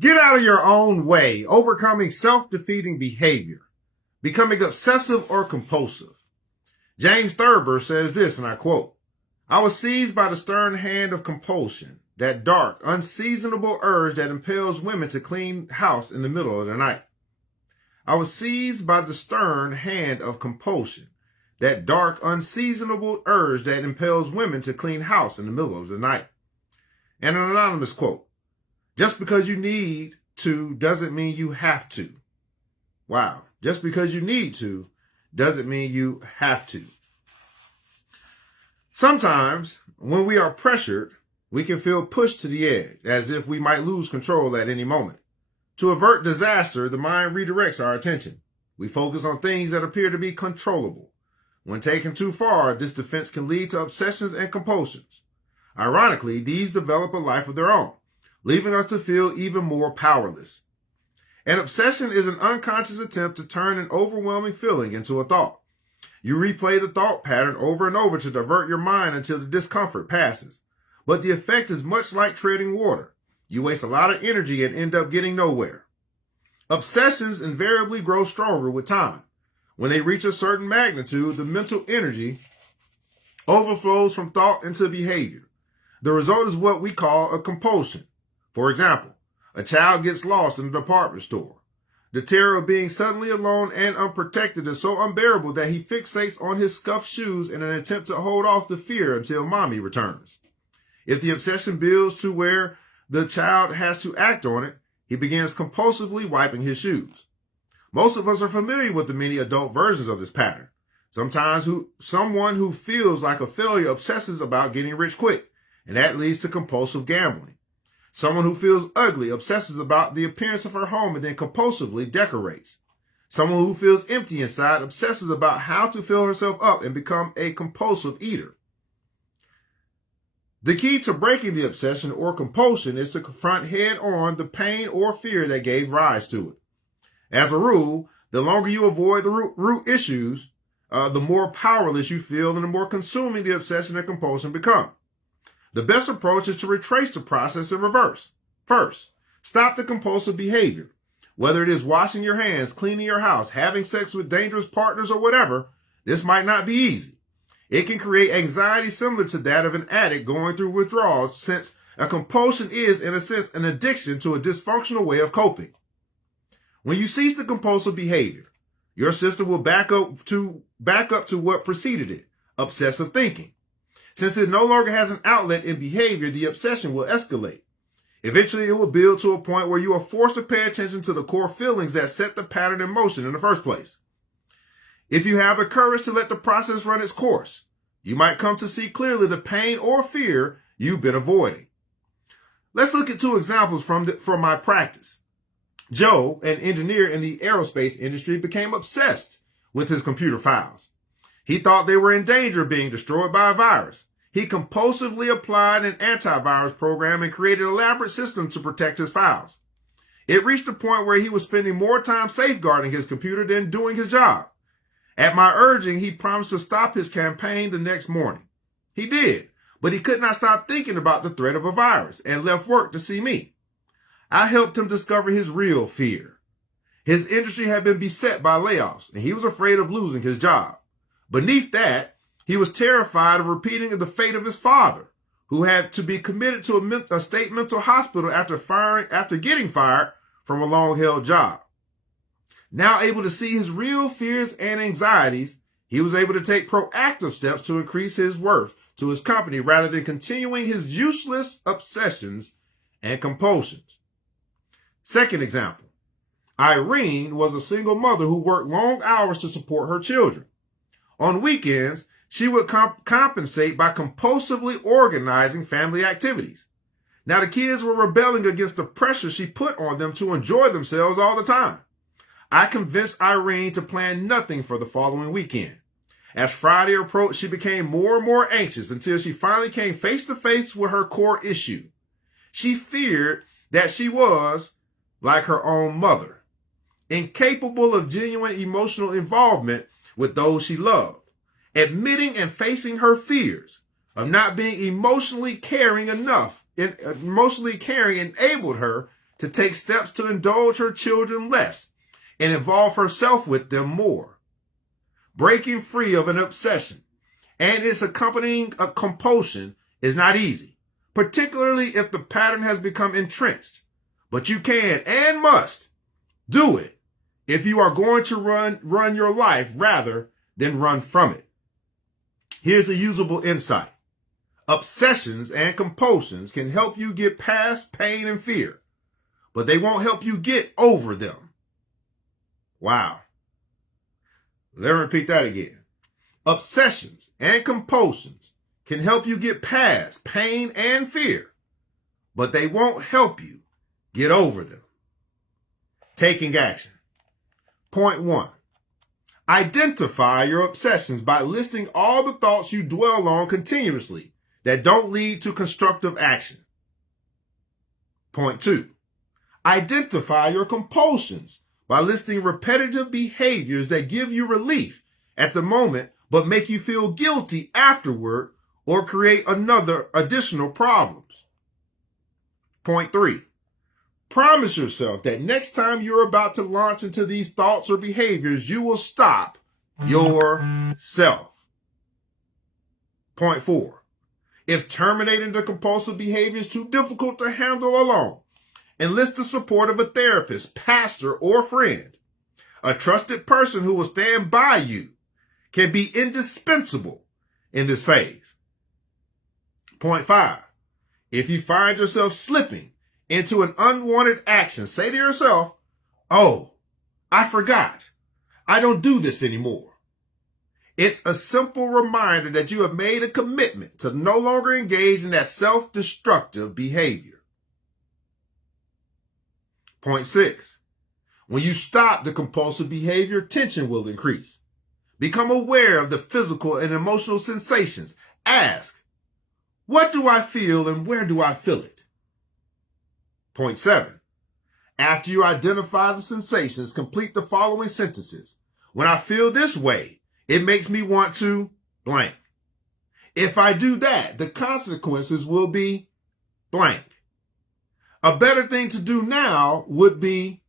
Get out of your own way, overcoming self-defeating behavior, becoming obsessive or compulsive. James Thurber says this, and I quote, "I was seized by the stern hand of compulsion, that dark, unseasonable urge that impels women to clean house in the middle of the night. I was seized by the stern hand of compulsion, that dark, unseasonable urge that impels women to clean house in the middle of the night." And an anonymous quote, "Just because you need to doesn't mean you have to." Wow. Just because you need to doesn't mean you have to. Sometimes when we are pressured, we can feel pushed to the edge, as if we might lose control at any moment. To avert disaster, the mind redirects our attention. We focus on things that appear to be controllable. When taken too far, this defense can lead to obsessions and compulsions. Ironically, these develop a life of their own, leaving us to feel even more powerless. An obsession is an unconscious attempt to turn an overwhelming feeling into a thought. You replay the thought pattern over and over to divert your mind until the discomfort passes. But the effect is much like treading water. You waste a lot of energy and end up getting nowhere. Obsessions invariably grow stronger with time. When they reach a certain magnitude, the mental energy overflows from thought into behavior. The result is what we call a compulsion. For example, a child gets lost in a department store. The terror of being suddenly alone and unprotected is so unbearable that he fixates on his scuffed shoes in an attempt to hold off the fear until mommy returns. If the obsession builds to where the child has to act on it, he begins compulsively wiping his shoes. Most of us are familiar with the many adult versions of this pattern. Sometimes someone who feels like a failure obsesses about getting rich quick, and that leads to compulsive gambling. Someone who feels ugly obsesses about the appearance of her home and then compulsively decorates. Someone who feels empty inside obsesses about how to fill herself up and become a compulsive eater. The key to breaking the obsession or compulsion is to confront head-on the pain or fear that gave rise to it. As a rule, the longer you avoid the root issues, the more powerless you feel and the more consuming the obsession and compulsion become. The best approach is to retrace the process in reverse. First, stop the compulsive behavior. Whether it is washing your hands, cleaning your house, having sex with dangerous partners, or whatever, this might not be easy. It can create anxiety similar to that of an addict going through withdrawals, since a compulsion is, in a sense, an addiction to a dysfunctional way of coping. When you cease the compulsive behavior, your system will back up to what preceded it, obsessive thinking. Since it no longer has an outlet in behavior, the obsession will escalate. Eventually, it will build to a point where you are forced to pay attention to the core feelings that set the pattern in motion in the first place. If you have the courage to let the process run its course, you might come to see clearly the pain or fear you've been avoiding. Let's look at two examples from my practice. Joe, an engineer in the aerospace industry, became obsessed with his computer files. He thought they were in danger of being destroyed by a virus. He compulsively applied an antivirus program and created elaborate systems to protect his files. It reached a point where he was spending more time safeguarding his computer than doing his job. At my urging, he promised to stop his campaign the next morning. He did, but he could not stop thinking about the threat of a virus and left work to see me. I helped him discover his real fear. His industry had been beset by layoffs, and he was afraid of losing his job. Beneath that, he was terrified of repeating the fate of his father, who had to be committed to a state mental hospital after getting fired from a long-held job. Now able to see his real fears and anxieties, he was able to take proactive steps to increase his worth to his company rather than continuing his useless obsessions and compulsions. Second example, Irene was a single mother who worked long hours to support her children. On weekends, she would compensate by compulsively organizing family activities. Now the kids were rebelling against the pressure she put on them to enjoy themselves all the time. I convinced Irene to plan nothing for the following weekend. As Friday approached, she became more and more anxious until she finally came face to face with her core issue. She feared that she was, like her own mother, incapable of genuine emotional involvement with those she loved. Admitting and facing her fears of not being emotionally caring enabled her to take steps to indulge her children less and involve herself with them more. Breaking free of an obsession and its accompanying a compulsion is not easy, particularly if the pattern has become entrenched. But you can and must do it if you are going to run your life rather than run from it. Here's a usable insight. Obsessions and compulsions can help you get past pain and fear, but they won't help you get over them. Wow. Let me repeat that again. Obsessions and compulsions can help you get past pain and fear, but they won't help you get over them. Taking action. Point 1. Identify your obsessions by listing all the thoughts you dwell on continuously that don't lead to constructive action. Point 2. Identify your compulsions by listing repetitive behaviors that give you relief at the moment but make you feel guilty afterward or create additional problems. Point 3. Promise yourself that next time you're about to launch into these thoughts or behaviors, you will stop yourself. Point 4. If terminating the compulsive behavior is too difficult to handle alone, enlist the support of a therapist, pastor, or friend. A trusted person who will stand by you can be indispensable in this phase. Point 5. If you find yourself slipping into an unwanted action, say to yourself, "Oh, I forgot. I don't do this anymore." It's a simple reminder that you have made a commitment to no longer engage in that self-destructive behavior. Point 6. When you stop the compulsive behavior, tension will increase. Become aware of the physical and emotional sensations. Ask, what do I feel and where do I feel it? Point 7. After you identify the sensations, complete the following sentences. When I feel this way, it makes me want to blank. If I do that, the consequences will be blank. A better thing to do now would be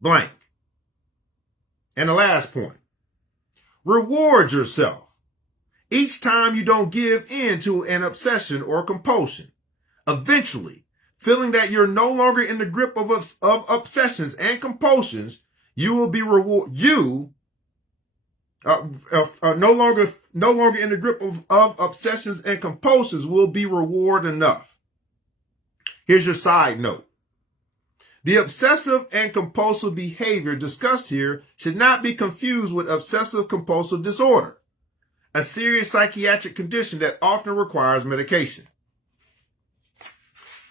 blank. And the last point, reward yourself. Each time you don't give in to an obsession or compulsion, eventually, feeling that you're no longer in the grip of obsessions and compulsions, you will be no longer in the grip of obsessions and compulsions will be reward enough. Here's your side note. The obsessive and compulsive behavior discussed here should not be confused with obsessive compulsive disorder, a serious psychiatric condition that often requires medication.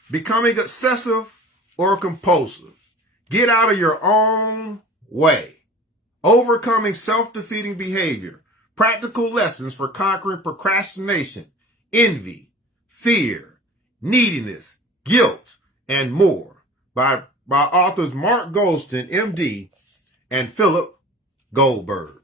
Becoming obsessive or compulsive. Get out of your own way. Overcoming self-defeating behavior. Practical lessons for conquering procrastination, envy, fear, neediness, guilt, and more by authors Mark Goulston, MD, and Philip Goldberg.